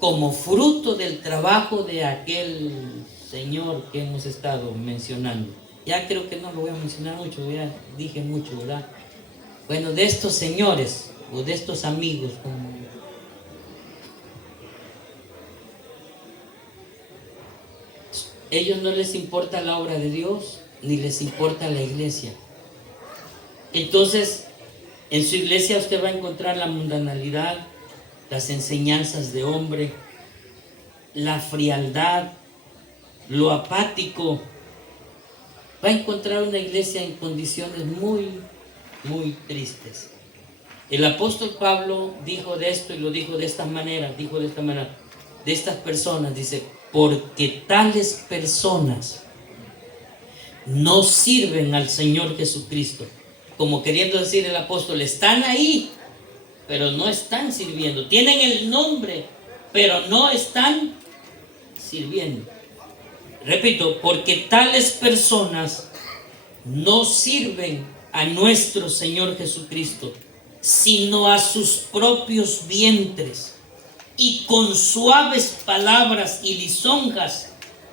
como fruto del trabajo de aquel señor que hemos estado mencionando. Ya creo que no lo voy a mencionar mucho, ya dije mucho, ¿verdad? Bueno, de estos señores o de estos amigos, ellos no les importa la obra de Dios, ni les importa la iglesia. Entonces, en su iglesia usted va a encontrar la mundanalidad, las enseñanzas de hombre, la frialdad, lo apático. Va a encontrar una iglesia en condiciones muy, muy tristes. El apóstol Pablo dijo de esto y lo dijo de esta manera, de estas personas, dice, porque tales personas no sirven al Señor Jesucristo. Como queriendo decir el apóstol, están ahí, pero no están sirviendo. Tienen el nombre, pero no están sirviendo. Repito, porque tales personas no sirven a nuestro Señor Jesucristo, sino a sus propios vientres, y con suaves palabras y lisonjas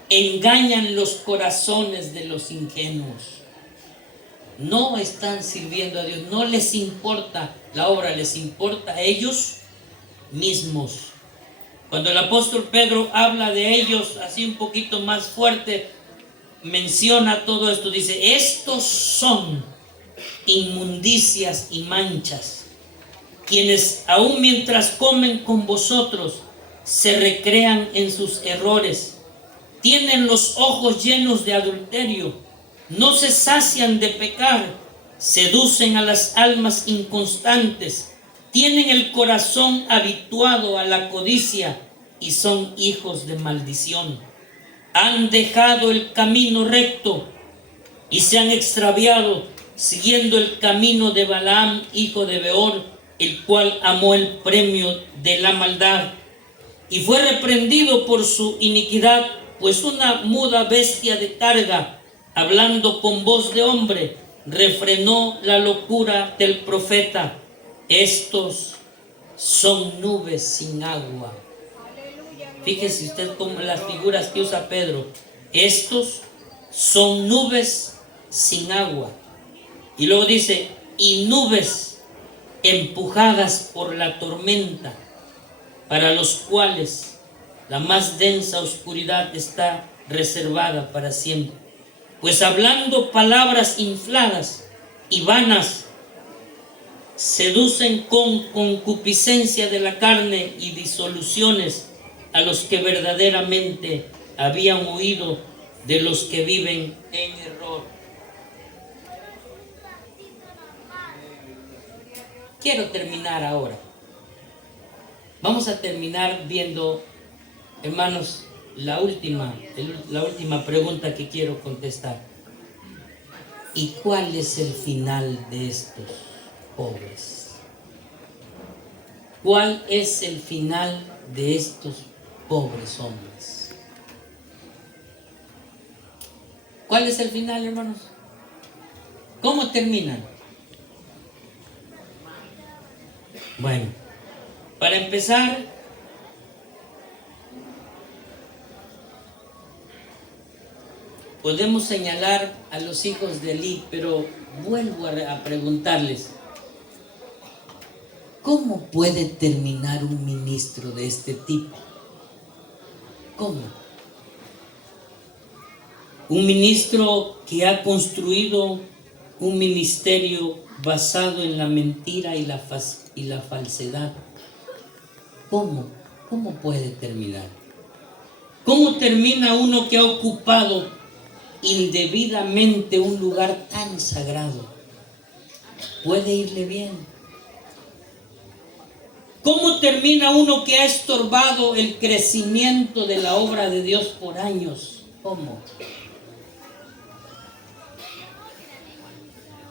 engañan los corazones de los ingenuos. No están sirviendo a Dios, no les importa la obra, les importa a ellos mismos. Cuando el apóstol Pedro habla de ellos así un poquito más fuerte, menciona todo esto, dice, estos son inmundicias y manchas, quienes aun mientras comen con vosotros se recrean en sus errores, tienen los ojos llenos de adulterio, no se sacian de pecar, seducen a las almas inconstantes, tienen el corazón habituado a la codicia y son hijos de maldición. Han dejado el camino recto y se han extraviado siguiendo el camino de Balaam, hijo de Beor, el cual amó el premio de la maldad y fue reprendido por su iniquidad, pues una muda bestia de carga, hablando con voz de hombre, refrenó la locura del profeta. Estos son nubes sin agua. Fíjese usted cómo las figuras que usa Pedro. Estos son nubes sin agua. Y luego dice, y nubes empujadas por la tormenta, para los cuales la más densa oscuridad está reservada para siempre. Pues hablando palabras infladas y vanas, seducen con concupiscencia de la carne y disoluciones a los que verdaderamente habían huido de los que viven en error. Quiero terminar ahora. Vamos a terminar viendo, hermanos, la última pregunta que quiero contestar. ¿Y cuál es el final de estos pobres? ¿Cuál es el final de estos pobres hombres? ¿Cuál es el final, hermanos? ¿Cómo terminan? Bueno, para empezar, podemos señalar a los hijos de Elí, pero vuelvo a preguntarles, ¿cómo puede terminar un ministro de este tipo? ¿Cómo? Un ministro que ha construido un ministerio basado en la mentira y la falsedad. ¿Cómo puede terminar? ¿Cómo termina uno que ha ocupado indebidamente un lugar tan sagrado, puede irle bien. ¿Cómo termina uno que ha estorbado el crecimiento de la obra de Dios por años? ¿Cómo?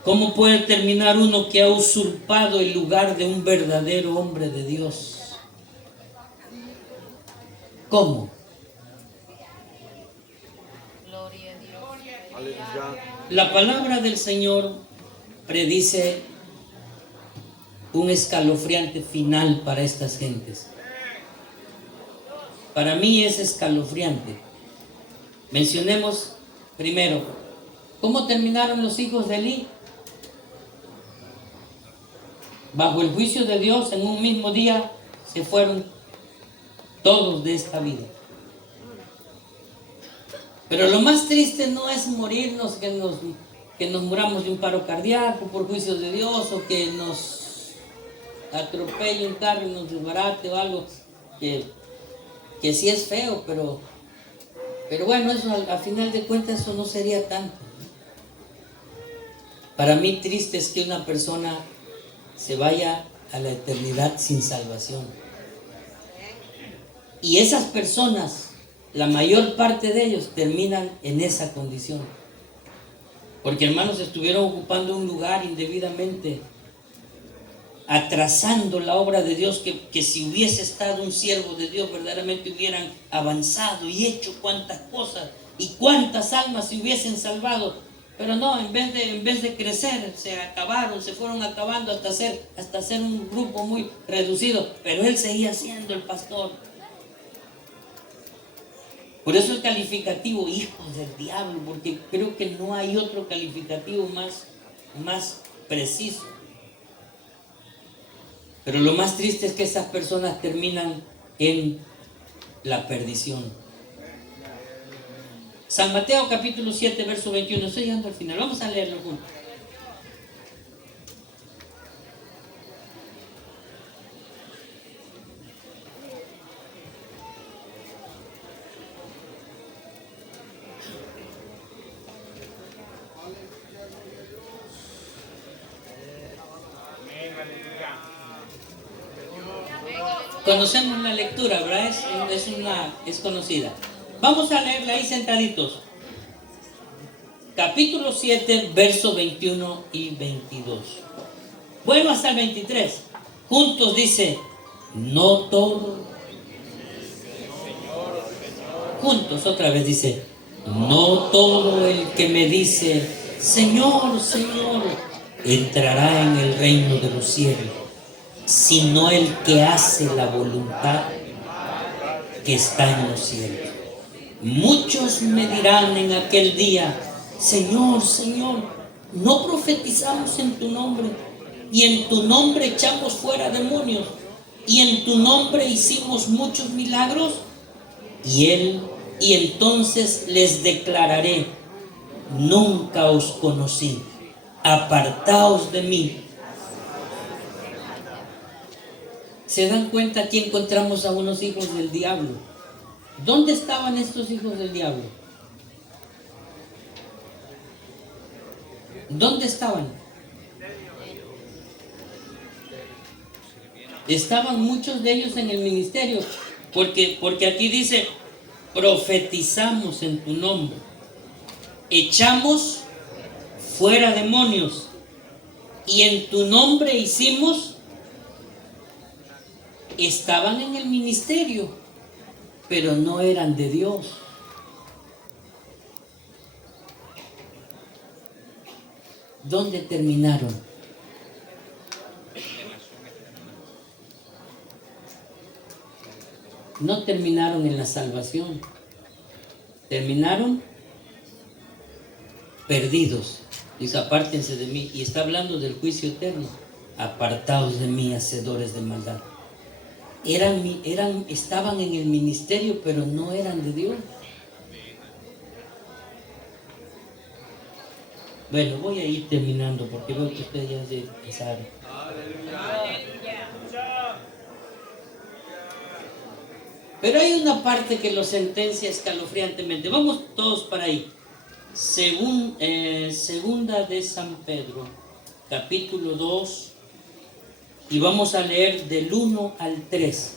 ¿Cómo puede terminar uno que ha usurpado el lugar de un verdadero hombre de Dios? ¿Cómo? La palabra del Señor predice un escalofriante final para estas gentes. Para mí es escalofriante. Mencionemos primero, ¿cómo terminaron los hijos de Elí? Bajo el juicio de Dios, en un mismo día se fueron todos de esta vida. Pero lo más triste no es morirnos, que nos muramos de un paro cardíaco por juicio de Dios, o que nos atropelle un carro y nos desbarate o algo, que sí es feo, pero bueno, eso al final de cuentas eso no sería tanto. Para mí triste es que una persona se vaya a la eternidad sin salvación. Y esas personas, la mayor parte de ellos terminan en esa condición. Porque, hermanos, estuvieron ocupando un lugar indebidamente, atrasando la obra de Dios, que si hubiese estado un siervo de Dios, verdaderamente hubieran avanzado y hecho cuantas cosas y cuántas almas se hubiesen salvado. Pero no, en vez de crecer, se acabaron, se fueron acabando hasta ser un grupo muy reducido. Pero él seguía siendo el pastor. Por eso el calificativo, hijos del diablo, porque creo que no hay otro calificativo más preciso. Pero lo más triste es que esas personas terminan en la perdición. San Mateo capítulo 7, verso 21. Estoy llegando al final. Vamos a leerlo juntos. Conocemos la lectura, ¿verdad? Es conocida. Vamos a leerla ahí sentaditos. Capítulo 7, verso 21 y 22. Bueno, hasta el 23. Juntos dice, no todo. Juntos otra vez dice, no todo el que me dice, Señor, Señor, entrará en el reino de los cielos, sino el que hace la voluntad que está en los cielos. Muchos me dirán en aquel día, Señor, Señor, ¿no profetizamos en tu nombre? Y en tu nombre echamos fuera demonios, y en tu nombre hicimos muchos milagros. Y entonces les declararé, nunca os conocí, apartaos de mí. ¿Se dan cuenta? Aquí encontramos a unos hijos del diablo. ¿Dónde estaban estos hijos del diablo? ¿Dónde estaban? Estaban muchos de ellos en el ministerio, porque aquí dice, profetizamos en tu nombre, echamos fuera demonios, y en tu nombre hicimos. Estaban en el ministerio, pero no eran de Dios. ¿Dónde terminaron? No terminaron en la salvación, terminaron perdidos. Dice, apártense de mí, y está hablando del juicio eterno. Apartaos de mí, hacedores de maldad. Estaban en el ministerio, pero no eran de Dios. Bueno, voy a ir terminando porque veo que ustedes ya se empezaron. Pero hay una parte que lo sentencia escalofriantemente. Vamos todos para ahí. Segunda de San Pedro, capítulo 2, y vamos a leer del 1 al 3.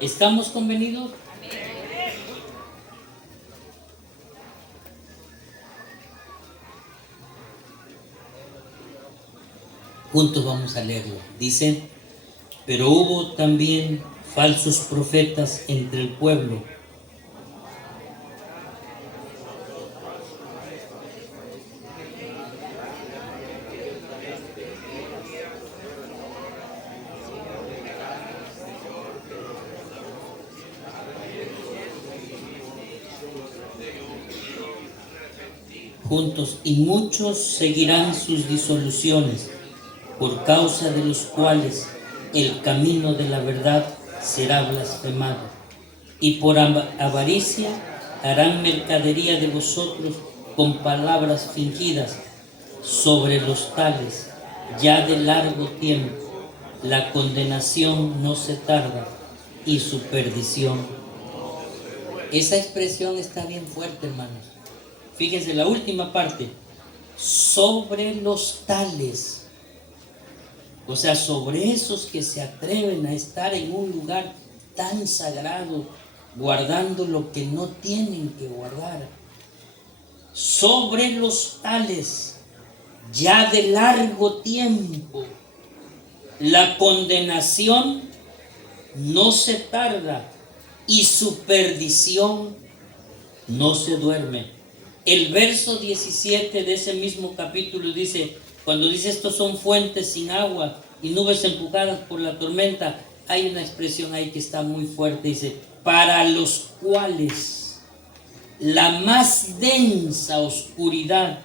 ¿Estamos convenidos? Juntos vamos a leerlo. Dice: pero hubo también falsos profetas entre el pueblo, juntos, y muchos seguirán sus disoluciones, por causa de los cuales el camino de la verdad será blasfemado, y por avaricia harán mercadería de vosotros con palabras fingidas. Sobre los tales, ya de largo tiempo, la condenación no se tarda y su perdición. Esa expresión está bien fuerte, hermanos. Fíjense la última parte: sobre los tales. O sea, sobre esos que se atreven a estar en un lugar tan sagrado, guardando lo que no tienen que guardar. Sobre los tales, ya de largo tiempo, la condenación no se tarda y su perdición no se duerme. El verso 17 de ese mismo capítulo dice, cuando dice estos son fuentes sin agua y nubes empujadas por la tormenta, hay una expresión ahí que está muy fuerte, dice, para los cuales la más densa oscuridad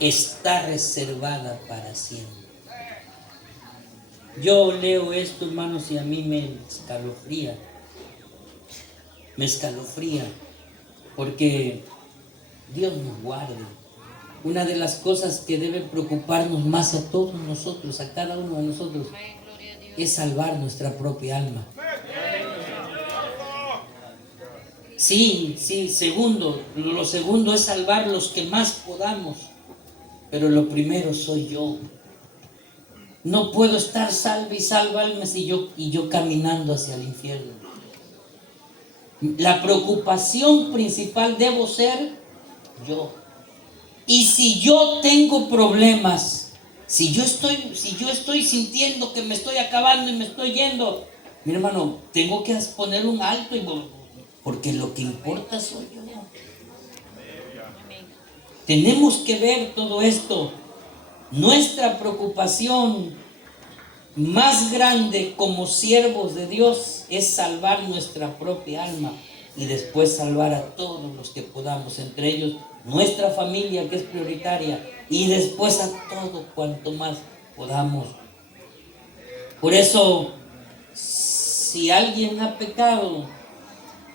está reservada para siempre. Yo leo esto, hermanos, y a mí me escalofría, porque Dios nos guarde. Una de las cosas que debe preocuparnos más a todos nosotros, a cada uno de nosotros, es salvar nuestra propia alma. Sí, lo segundo es salvar los que más podamos, pero lo primero soy yo. No puedo estar salve y salva almas y yo caminando hacia el infierno. La preocupación principal debo ser yo. Y si yo tengo problemas, si yo estoy sintiendo que me estoy acabando y me estoy yendo, mi hermano, tengo que poner un alto porque lo que importa soy yo. Tenemos que ver todo esto. Nuestra preocupación más grande como siervos de Dios es salvar nuestra propia alma y después salvar a todos los que podamos, entre ellos nuestra familia, que es prioritaria, y después a todo cuanto más podamos. Por eso, si alguien ha pecado,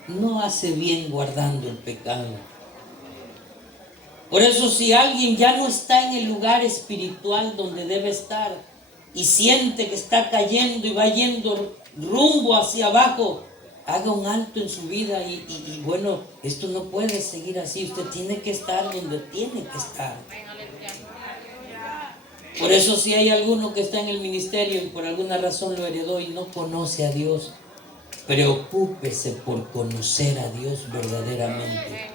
no hace bien guardando el pecado. Por eso, si alguien ya no está en el lugar espiritual donde debe estar y siente que está cayendo y va yendo rumbo hacia abajo, haga un alto en su vida y bueno, esto no puede seguir así. Usted tiene que estar donde tiene que estar. Por eso, si hay alguno que está en el ministerio y por alguna razón lo heredó y no conoce a Dios, preocúpese por conocer a Dios verdaderamente.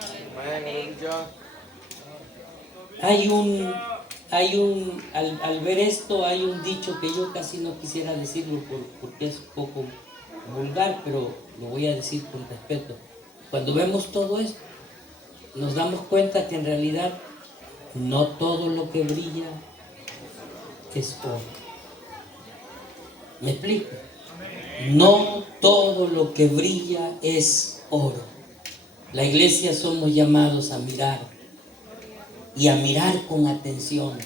Al ver esto, hay un dicho que yo casi no quisiera decirlo porque es poco vulgar, pero lo voy a decir con respeto. Cuando vemos todo esto, nos damos cuenta que en realidad no todo lo que brilla es oro. ¿Me explico? No todo lo que brilla es oro. La iglesia somos llamados a mirar y a mirar con atención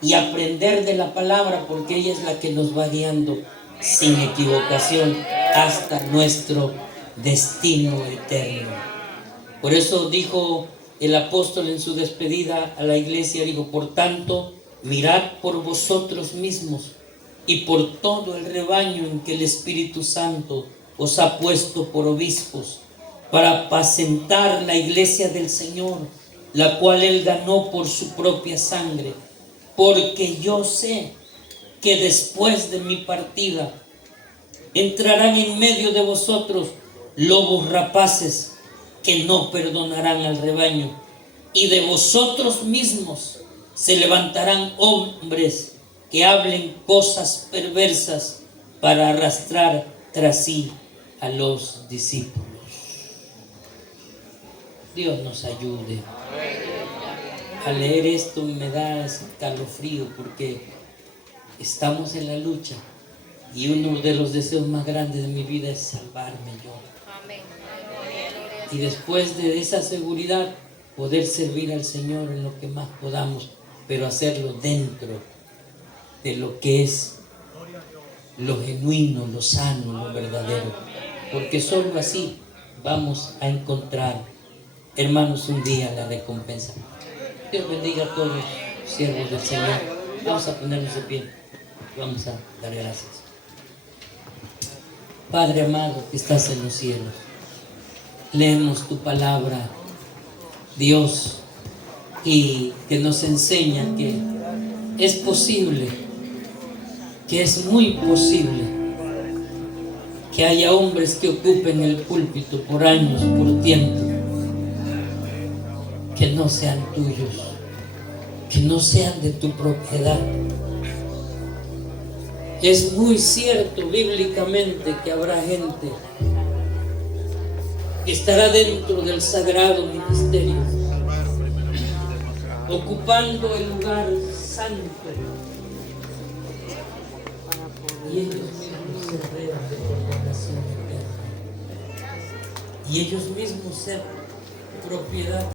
y aprender de la palabra, porque ella es la que nos va guiando sin equivocación hasta nuestro destino eterno. Por eso dijo el apóstol en su despedida a la iglesia, dijo, por tanto, Mirad por vosotros mismos y por todo el rebaño en que el Espíritu Santo os ha puesto por obispos, para apacentar la iglesia del Señor, la cual Él ganó por su propia sangre. Porque yo sé que después de mi partida entrarán en medio de vosotros lobos rapaces que no perdonarán al rebaño, y de vosotros mismos se levantarán hombres que hablen cosas perversas para arrastrar tras sí a los discípulos. Dios nos ayude. Al leer esto me da escalofrío porque estamos en la lucha y uno de los deseos más grandes de mi vida es salvarme yo. Y después de esa seguridad, poder servir al Señor en lo que más podamos, pero hacerlo dentro de lo que es lo genuino, lo sano, lo verdadero. Porque solo así vamos a encontrar, hermanos, un día la recompensa. Dios bendiga a todos los siervos del Señor. Vamos a ponernos de pie. Vamos a dar gracias. Padre amado que estás en los cielos, leemos tu palabra, Dios, y que nos enseña que es posible, que es muy posible que haya hombres que ocupen el púlpito por años, por tiempo, que no sean tuyos, que no sean de tu propiedad. Es muy cierto bíblicamente que habrá gente que estará dentro del sagrado ministerio, ocupando el lugar santo, y ellos mismos se rean de condenación eterna, y ellos mismos ser propiedad